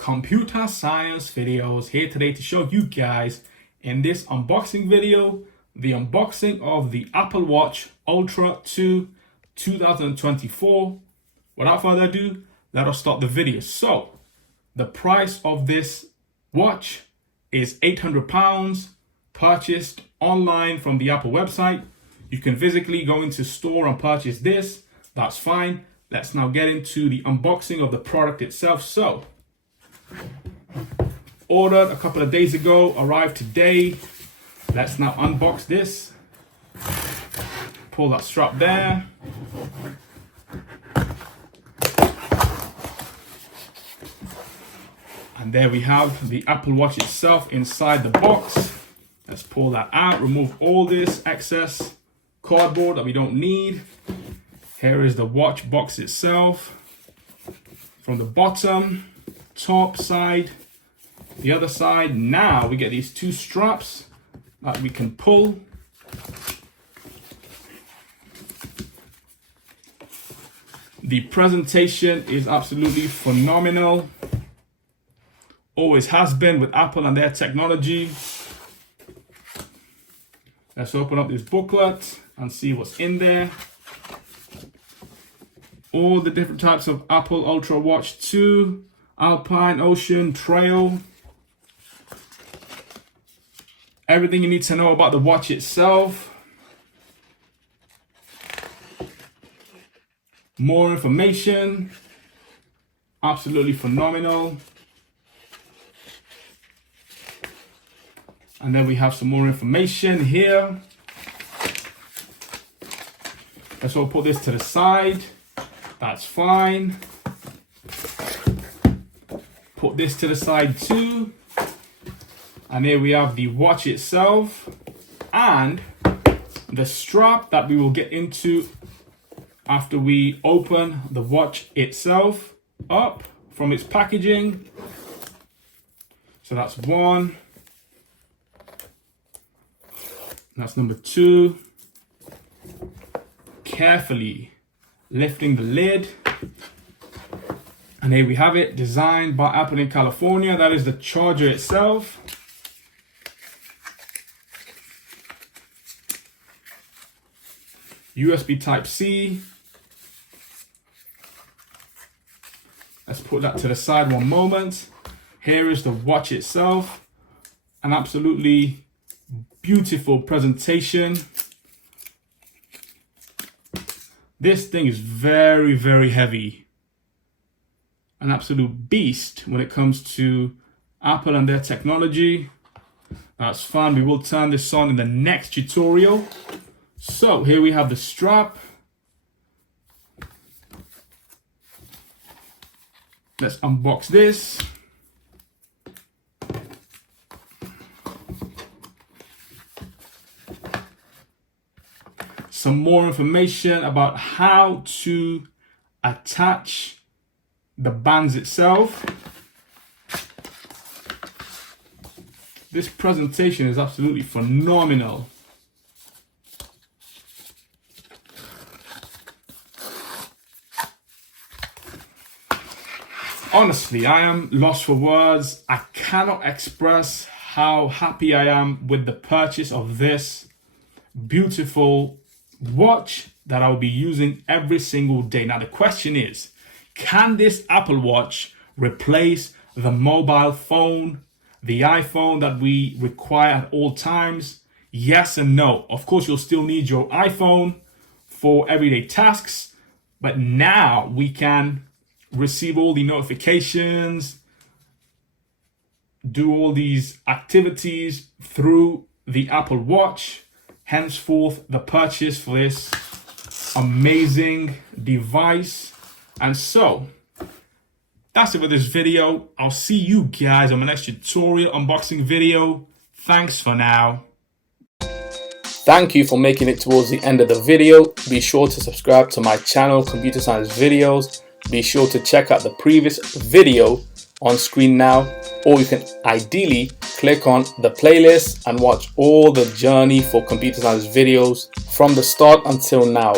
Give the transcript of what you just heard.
Computer Science Videos here today to show you guys in this unboxing video the unboxing of the Apple Watch Ultra 2 2024. Without further ado, let us start the video. So the price of this watch is £800, purchased online from the Apple website. You can physically go into store and purchase this. That's fine. Let's now get into the unboxing of the product itself. So ordered a couple of days ago, arrived today. Let's now unbox this. Pull that strap there. And there we have the Apple Watch itself inside the box. Let's pull that out, remove all this excess cardboard that we don't need. Here is the watch box itself. From the bottom, top side, the other side. Now we get these two straps that we can pull. The presentation is absolutely phenomenal. Always has been with Apple and their technology. Let's open up this booklet and see what's in there. All the different types of Apple Ultra Watch 2, Alpine, Ocean, Trail. Everything you need to know about the watch itself. More information. Absolutely phenomenal. And then we have some more information here. Let's all put this to the side. That's fine. Put this to the side too. And here we have the watch itself and the strap that we will get into after we open the watch itself up from its packaging. So that's one. That's number two. Carefully lifting the lid. And here we have it, designed by Apple in California. That is the charger itself. USB Type-C. Let's put that to the side one moment. Here is the watch itself. An absolutely beautiful presentation. This thing is very, very heavy. An absolute beast when it comes to Apple and their technology. That's fine. We will turn this on in the next tutorial. So here we have the strap. Let's unbox this. Some more information about how to attach the bands itself. This presentation is absolutely phenomenal. Honestly, I am lost for words. I cannot express how happy I am with the purchase of this beautiful watch that I'll be using every single day. Now the question is, can this Apple Watch replace the mobile phone, the iPhone that we require at all times? Yes and no. Of course, you'll still need your iPhone for everyday tasks, but now we can receive all the notifications, do all these activities through the Apple Watch. Henceforth, the purchase for this amazing device. And so that's it for this video. I'll see you guys on my next tutorial unboxing video. Thanks for now. Thank you for making it towards the end of the video. Be sure to subscribe to my channel, Computer Science Videos. Be sure to check out the previous video on screen now, or you can ideally click on the playlist and watch all the journey for Computer Science videos from the start until now.